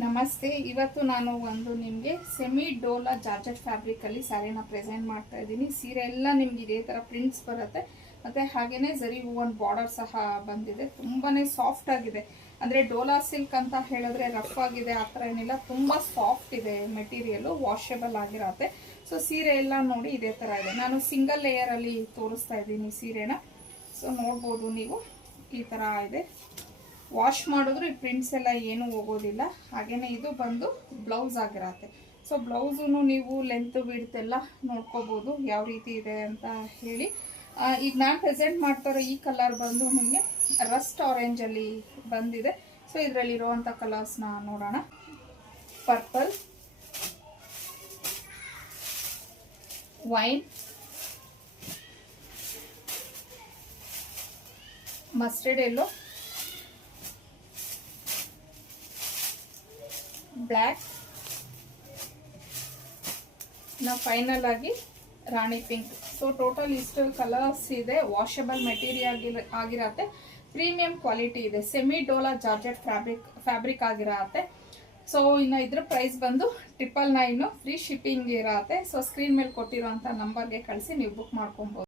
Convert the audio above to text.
ನಮಸ್ತೆ. ಇವತ್ತು ನಾನು ನಿಮಗೆ ಸೆಮಿ ಡೋಲಾ ಜಾರ್ಜೆಟ್ ಫ್ಯಾಬ್ರಿಕಲ್ಲಿ ಸ್ಯಾರಿನ ಪ್ರೆಸೆಂಟ್ ಮಾಡ್ತಾ ಇದ್ದೀನಿ. ಸೀರೆ ಎಲ್ಲ ನಿಮ್ಗೆ ಇದೇ ಥರ ಪ್ರಿಂಟ್ಸ್ ಬರುತ್ತೆ, ಮತ್ತು ಹಾಗೆಯೇ ಜರಿ ಹೂವನ್ ಬಾರ್ಡರ್ ಸಹ ಬಂದಿದೆ. ತುಂಬಾ ಸಾಫ್ಟ್ ಆಗಿದೆ. ಅಂದರೆ ಡೋಲಾ ಸಿಲ್ಕ್ ಅಂತ ಹೇಳಿದ್ರೆ ರಫ್ ಆಗಿದೆ ಆ ಥರ ಏನಿಲ್ಲ, ತುಂಬ ಸಾಫ್ಟ್ ಇದೆ ಮೆಟೀರಿಯಲು, ವಾಷೆಬಲ್ ಆಗಿರತ್ತೆ. ಸೊ ಸೀರೆ ಎಲ್ಲ ನೋಡಿ ಇದೇ ಥರ ಇದೆ. ನಾನು ಸಿಂಗಲ್ ಲೇಯರಲ್ಲಿ ತೋರಿಸ್ತಾ ಇದ್ದೀನಿ ಸೀರೆನ. ಸೊ ನೋಡ್ಬೋದು ನೀವು, ಈ ಥರ ಇದೆ. ವಾಶ್ ಮಾಡಿದ್ರು ಈ ಪ್ರಿಂಟ್ಸ್ ಎಲ್ಲ ಏನೂ ಹೋಗೋದಿಲ್ಲ. ಹಾಗೆಯೇ ಇದು ಬಂದು ಬ್ಲೌಸ್ ಆಗಿರತ್ತೆ. ಸೊ ಬ್ಲೌಸು ನೀವು ಲೆಂತ್ ವಿಡ್ತ್ ಎಲ್ಲ ನೋಡ್ಕೋಬೋದು ಯಾವ ರೀತಿ ಇದೆ ಅಂತ ಹೇಳಿ. ಈಗ ನಾನು ಪ್ರೆಸೆಂಟ್ ಮಾಡ್ತಾರೋ ಈ ಕಲರ್ ಬಂದು ನಿಮಗೆ ರಸ್ಟ್ ಆರೆಂಜಲ್ಲಿ ಬಂದಿದೆ. ಸೊ ಇದರಲ್ಲಿರುವಂಥ ಕಲರ್ಸ್ನ ನೋಡೋಣ. Purple, wine, mustard yellow, black, final ಆಗಿ ರಾಣಿ ಪಿಂಕ್. ಸೊ ಟೋಟಲ್ ಇಷ್ಟು ಕಲರ್ಸ್ ಇದೆ. ವಾಷಬಲ್ ಮೆಟೀರಿಯಲ್ ಆಗಿರತ್ತೆ, ಪ್ರೀಮಿಯಂ ಕ್ವಾಲಿಟಿ ಇದೆ, ಸೆಮಿ ಡೋಲಾ ಜಾರ್ಜೆಟ್ ಫ್ಯಾಬ್ರಿಕ್ ಆಗಿರತ್ತೆ. ಸೊ ಇನ್ನು ಇದ್ರ ಪ್ರೈಸ್ ಬಂದು 999, ಫ್ರೀ ಶಿಪ್ಪಿಂಗ್ ಇರತ್ತೆ. ಸೊ ಸ್ಕ್ರೀನ್ ಮೇಲೆ ಕೊಟ್ಟಿರೋಂಥ ನಂಬರ್ಗೆ ಕಳಿಸಿ ನೀವು ಬುಕ್ ಮಾಡ್ಕೊಬೋದು.